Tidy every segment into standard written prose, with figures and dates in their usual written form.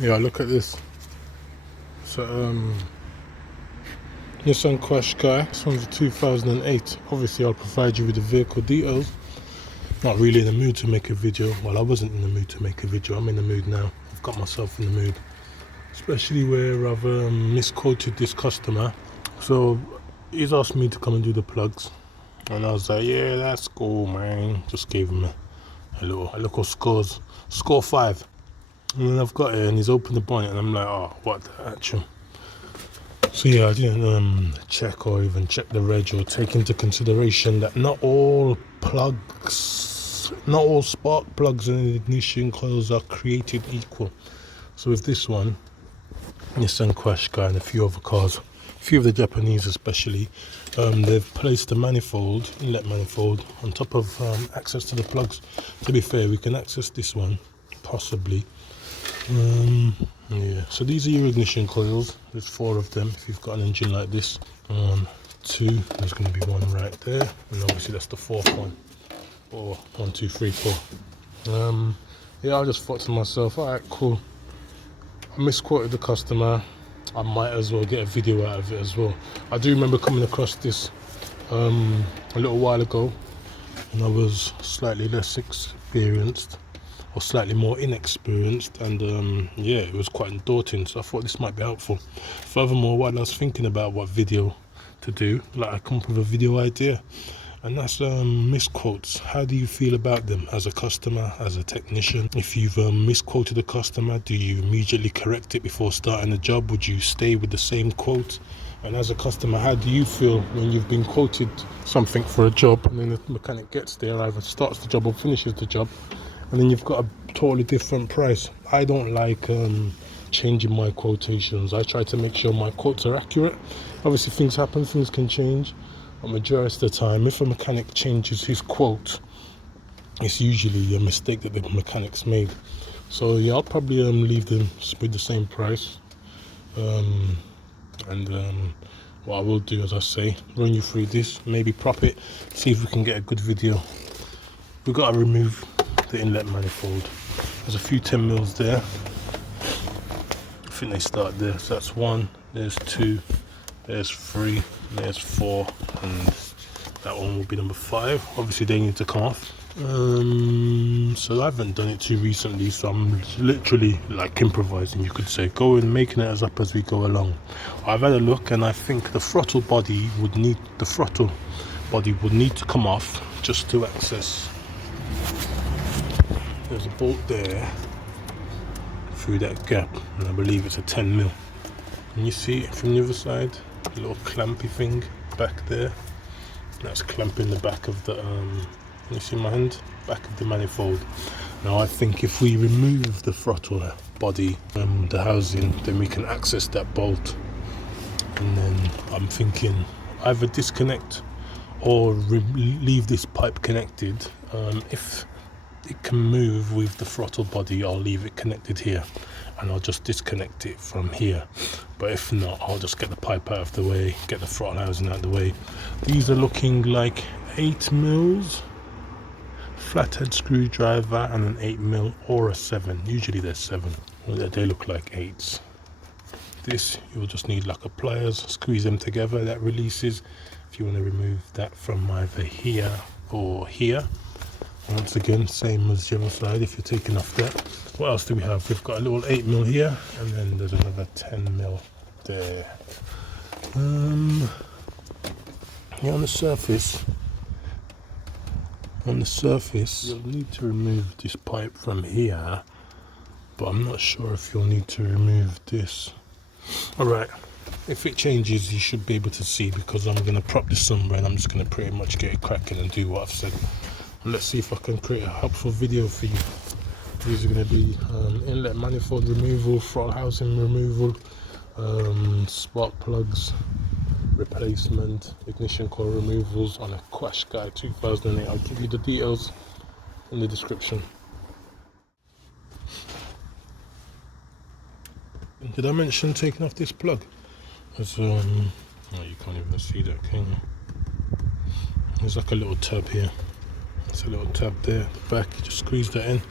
Yeah, look at this. So NISSAN QASHQAI. This one's a 2008. Obviously, I'll provide you with the vehicle details. Not really in the mood to make a video. Well, I wasn't in the mood to make a video. I'm in the mood now. I've got myself in the mood. Especially where I've misquoted this customer. So he's asked me to come and do the plugs. And I was like, yeah, that's cool, man. Just gave him a little score 5. And then I've got it and he's opened the bonnet and I'm like, oh, what the actual. So yeah, I didn't check or even check the reg or take into consideration that not all spark plugs and ignition coils are created equal. So with this one, NISSAN QASHQAI and a few other cars, a few of the Japanese especially, they've placed a manifold, inlet manifold, on top of access to the plugs. To be fair, we can access this one, possibly. Yeah, so these are your ignition coils. There's 4 of them if you've got an engine like this. 2, there's going to be 1 right there, and obviously that's the 4th one. Or 1, 2, 3, 4. Yeah, I just thought to myself, alright, cool. I misquoted the customer. I might as well get a video out of it as well. I do remember coming across this a little while ago, and I was slightly less experienced, or slightly more inexperienced, and yeah, it was quite daunting, so I thought this might be helpful. Furthermore, while I was thinking about what video to do, like, I come up with a video idea, and that's misquotes. How do you feel about them as a customer, as a technician? If you've misquoted a customer, do you immediately correct it before starting the job? Would you stay with the same quote? And as a customer, how do you feel when you've been quoted something for a job and then the mechanic gets there, either starts the job or finishes the job, and then you've got a totally different price? I don't like changing my quotations. I try to make sure my quotes are accurate. Obviously things happen, things can change. But majority of the time, if a mechanic changes his quote, it's usually a mistake that the mechanic's made. So yeah, I'll probably leave them with the same price. What I will do, as I say, run you through this, maybe prop it, see if we can get a good video. We've got to remove the inlet manifold. There's a few 10 mils there. I think they start there. So that's 1, there's 2, there's 3, there's 4, and that one will be number 5. Obviously they need to come off. So I haven't done it too recently, so I'm literally like improvising, you could say, going making it up as we go along. I've had a look, and I think the throttle body would need to come off just to access. There's a bolt there through that gap, and I believe it's a 10 mil. Can you see it from the other side? A little clampy thing back there. That's clamping the back of the you see my hand? Back of the manifold. Now I think if we remove the throttle body, the housing, then we can access that bolt. And then I'm thinking either disconnect or leave this pipe connected. If it can move with the throttle body, I'll leave it connected here, and I'll just disconnect it from here. But if not, I'll just get the pipe out of the way, get the throttle housing out of the way. These are looking like 8 mils, flathead screwdriver, and an 8 mil or a 7. Usually they're 7. They look like 8s. This, you'll just need like a pliers, squeeze them together. That releases. If you want to remove that from either here or here. Once again, same as the other side if you're taking off that. What else do we have? We've got a little 8 mil here, and then there's another 10 mil there. Yeah, on the surface, you'll need to remove this pipe from here, but I'm not sure if you'll need to remove this. Alright, if it changes, you should be able to see, because I'm going to prop this somewhere and I'm just going to pretty much get it cracking and do what I've said. Let's see if I can create a helpful video for you. These are going to be inlet manifold removal, throttle housing removal, spark plugs replacement, ignition coil removals on a QASHQAI 2008. I'll give you the details in the description. Did I mention taking off this plug? There's oh, you can't even see that, can you? There's like a little tab here. There's a little tab there at the back. You just squeeze that in,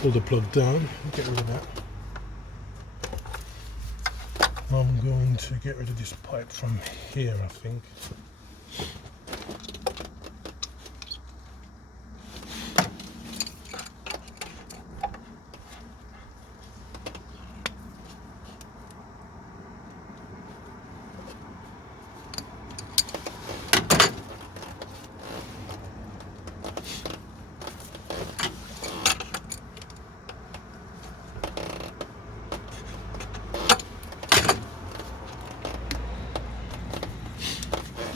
pull the plug down, and get rid of that. I'm going to get rid of this pipe from here, I think.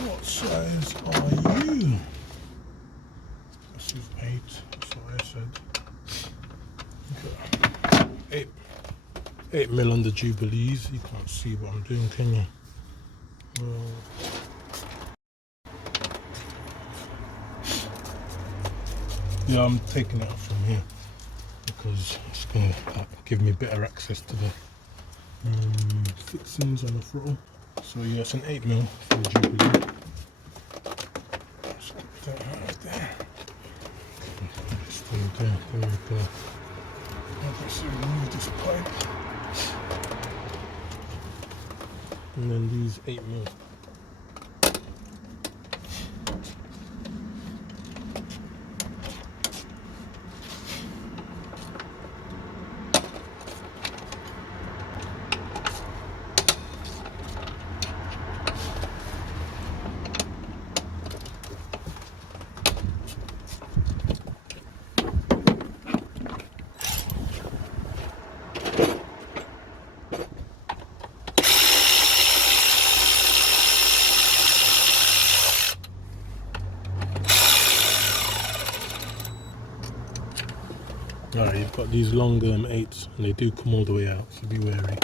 What size are you? This is 8, that's what I said. Okay. 8 mil on the Jubilees. You can't see what I'm doing, can you? Well, yeah, I'm taking it out from here because it's going to give me better access to the fixings on the throttle. So yeah, it's an 8 mil for the Jubilee. Let's get that out there. Put this thing there. There we go. Let's remove this pipe. And then these 8 mil. Alright, you've got these long 8s and they do come all the way out, so be wary.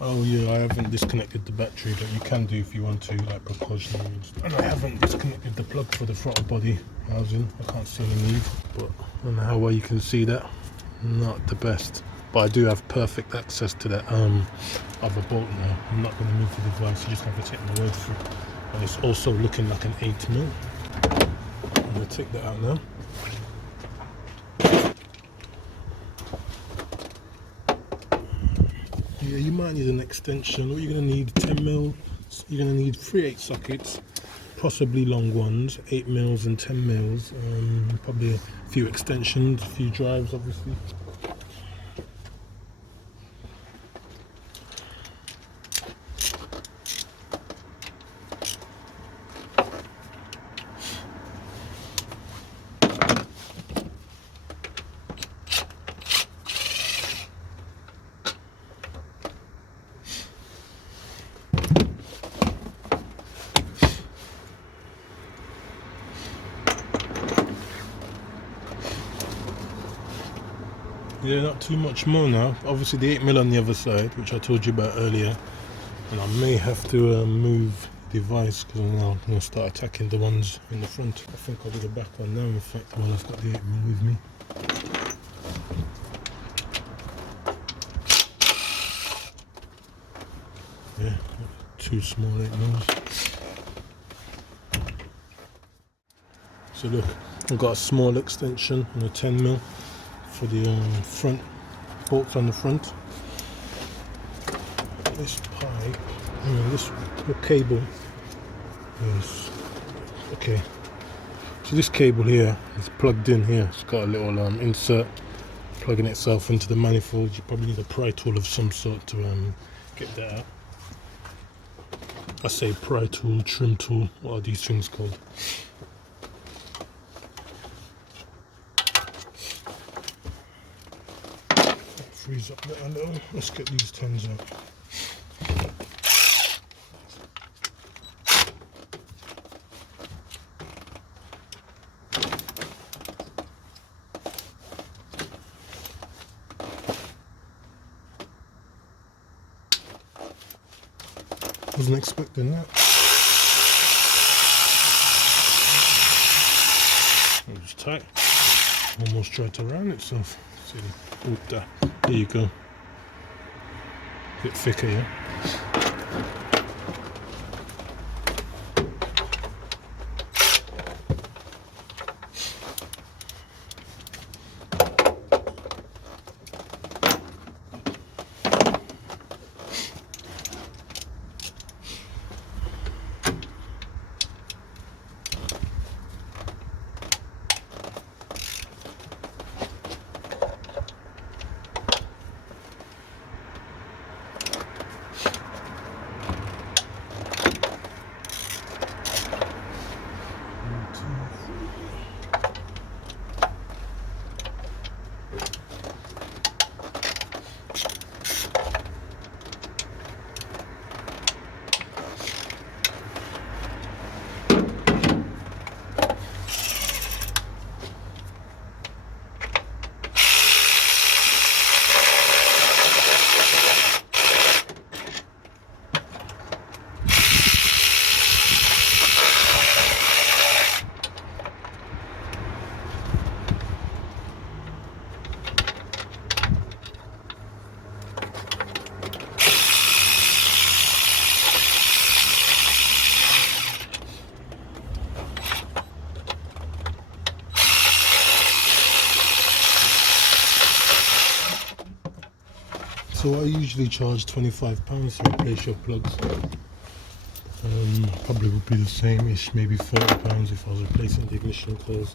Oh yeah, I haven't disconnected the battery, but you can do if you want to, like precautionary. And I haven't disconnected the plug for the throttle body housing. I can't see any need, but I don't know how well you can see that. Not the best, but I do have perfect access to that other bolt now. I'm not going to move the device, you just have to take my word for it. And it's also looking like an 8 mil. I'm going to take that out now. Yeah, you might need an extension. What you're going to need 10 mil. You're going to need 3/8 sockets, possibly long ones, 8 mils and 10 mils. Probably a few extensions, a few drives, obviously. Yeah, not too much more now. Obviously the 8 mil on the other side, which I told you about earlier, and I may have to move the device because now I'm going to start attacking the ones in the front. I think I'll do the back one now, in fact, while I've got the 8 mil with me. Yeah, 2 small 8 mils. So look, I've got a small extension and a 10 mil for the front bolts on the front. This pipe, this cable is okay. So this cable here is plugged in here. It's got a little insert plugging itself into the manifold. You probably need a pry tool of some sort to get that out. I say pry tool, trim tool, what are these things called? Freeze up there a little. Let's get these 10s out. Wasn't expecting that. tight. Almost tried to round itself. See, there you go. Bit thicker, yeah. So I usually charge £25 to replace your plugs. Probably would be the same-ish, maybe £30 if I was replacing the ignition coils.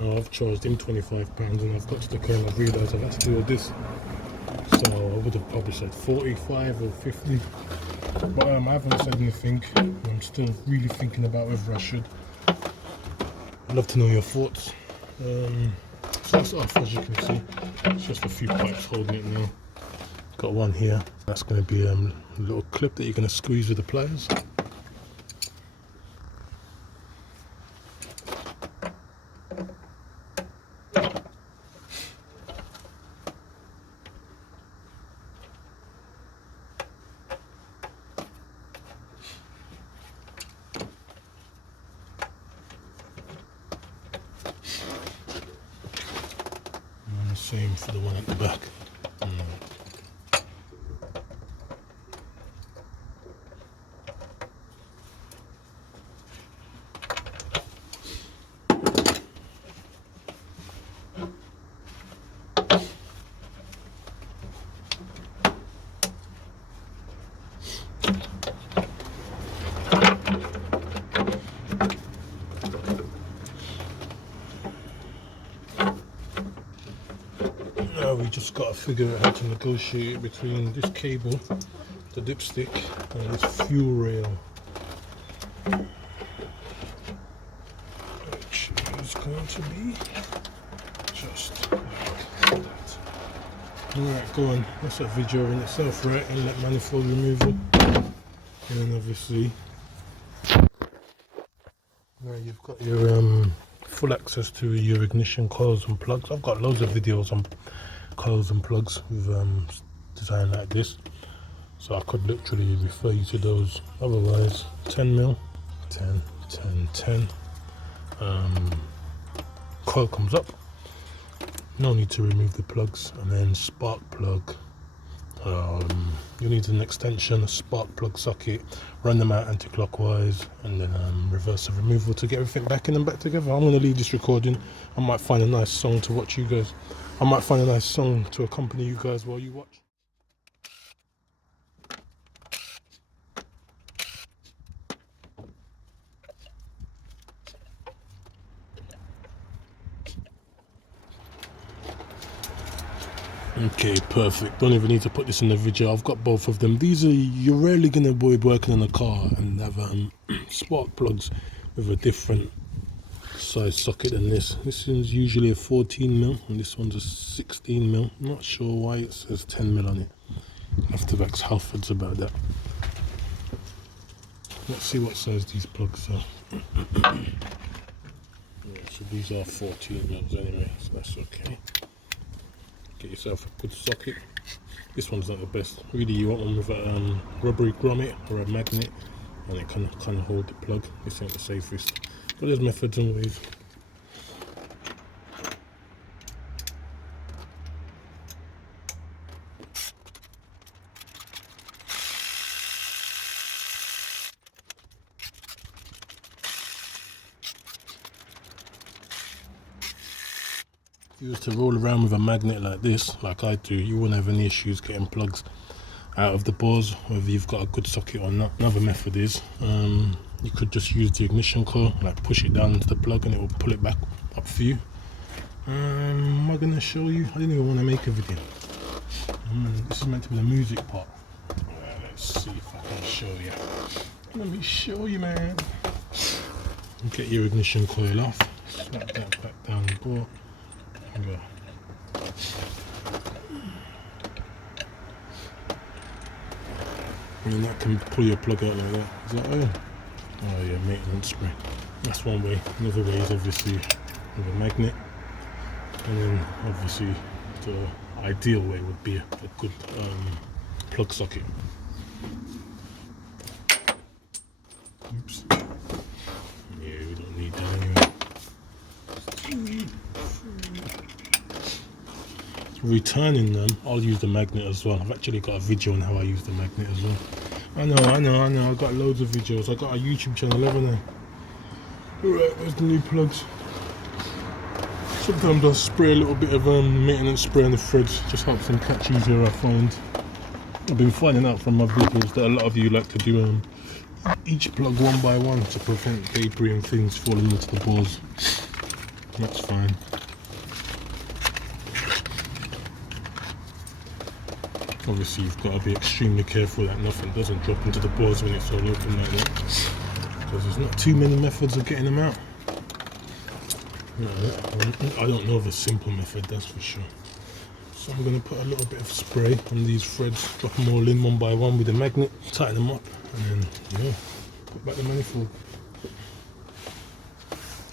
I've charged him £25 and I've got to the current, I've realised I've had to do all this. So I would have probably said 45 or 50. But I haven't said anything. I'm still really thinking about whether I should. I'd love to know your thoughts. So that's off, as you can see. It's just a few pipes holding it now. Got one here. That's going to be a little clip that you're going to squeeze with the pliers. And the same for the one at the back. We just got to figure out how to negotiate between this cable, the dipstick, and this fuel rail, which is going to be just like that. Alright, go on, that's a video in itself, right? Inlet manifold removal, and then obviously now you've got your full access to your ignition coils and plugs. I've got loads of videos on coils and plugs with design like this, so I could literally refer you to those. Otherwise 10mm, 10, 10, 10, coil comes up, no need to remove the plugs, and then spark plug. You need an extension, a spark plug socket, run them out anti-clockwise, and then reverse the removal to get everything back in and back together. I'm going to leave this recording. I might find a nice song to watch you guys. I might find a nice song to accompany you guys while you watch. Okay, perfect. Don't even need to put this in the video. I've got both of them. These are, you're rarely going to be working in a car and have spark plugs with a different size socket than this. This one's usually a 14mm and this one's a 16mm. I'm not sure why it says 10mm on it. I'll have to ask Halfords about that. Let's see what size these plugs are. Yeah, so these are 14mm anyway, so that's okay. Get yourself a good socket. This one's not the best. Really, you want one with a rubbery grommet or a magnet, and it can hold the plug. This ain't the safest, but there's methods and ways. If you was to roll around with a magnet like this, like I do, you wouldn't have any issues getting plugs out of the bores, whether you've got a good socket or not. Another method is you could just use the ignition coil, like push it down into the plug and it will pull it back up for you. Am I going to show you? I didn't even want to make a video. This is meant to be the music part. Let's see if I can show you. Let me show you, man. Get your ignition coil off, slap that back down the bore, and go. And then that can pull your plug out like that. Is that oil? Oh yeah, maintenance spray. That's one way. Another way is obviously with a magnet. And then obviously the ideal way would be a good plug socket. Oops. Yeah, we don't need that anyway. Returning them, I'll use the magnet as well. I've actually got a video on how I use the magnet as well. I know, I've got loads of videos. I've got a YouTube channel, haven't I? Alright, there's the new plugs. Sometimes I'll spray a little bit of maintenance spray on the threads, just helps them catch easier, I find. I've been finding out from my videos that a lot of you like to do each plug one by one to prevent debris and things falling into the bores. That's fine. Obviously you've got to be extremely careful that nothing doesn't drop into the bores when it's all open like that, because there's not too many methods of getting them out. I don't know of a simple method, that's for sure. So I'm going to put a little bit of spray on these threads, drop them all in one by one with a magnet, tighten them up, and then yeah, put back the manifold.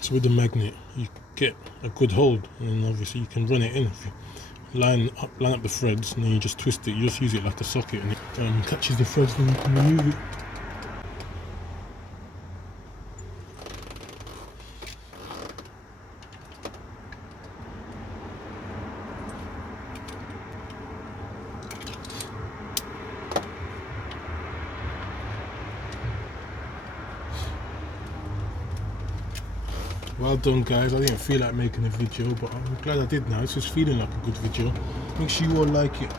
So with the magnet you get a good hold, and then obviously you can run it in. If you line up the threads and then you just twist it, you just use it like a socket and it catches the threads and you can remove it. Well done guys, I didn't feel like making a video, but I'm glad I did now. This is feeling like a good video. Make sure you all like it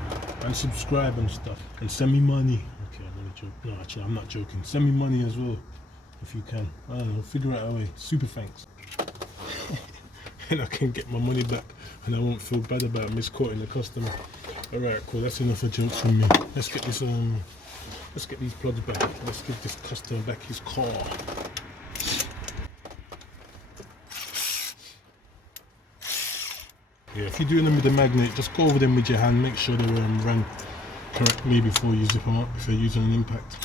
and subscribe and stuff, and send me money. Okay, I'm only joking. No, actually I'm not joking. Send me money as well if you can. I don't know, figure out a way. Super thanks. And I can get my money back and I won't feel bad about misquoting the customer. Alright, cool, that's enough of jokes from me. Let's get this let's get these plugs back. Let's give this customer back his car. Yeah, if you're doing them with the magnet, just go over them with your hand, make sure they were ran correctly before you zip them up if you're using an impact.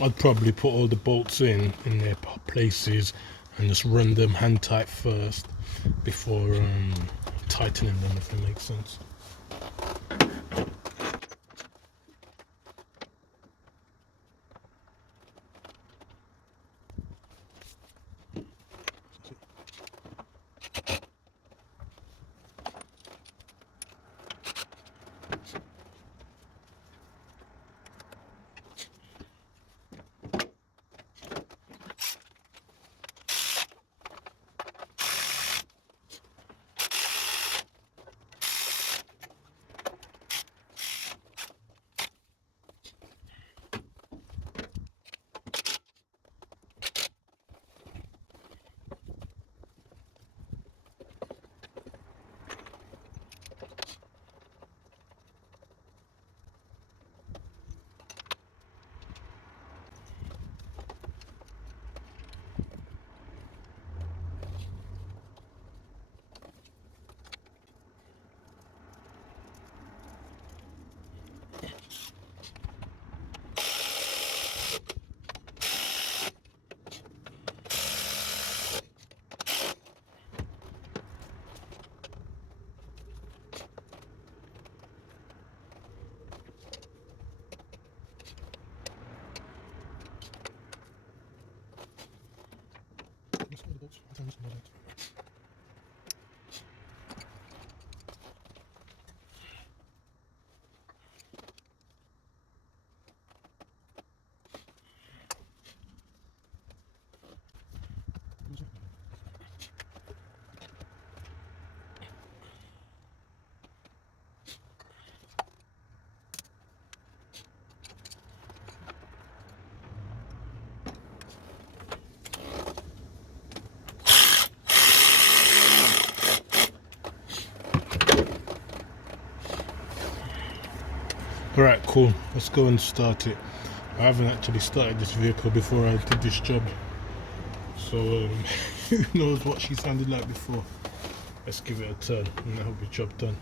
I'd probably put all the bolts in their places and just run them hand tight first before tightening them, if that makes sense. Alright, cool. Let's go and start it. I haven't actually started this vehicle before I did this job. So who knows what she sounded like before. Let's give it a turn and I hope the job done.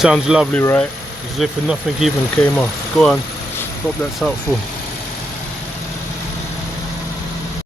Sounds lovely, right? As if nothing even came off. Go on. Hope that's helpful.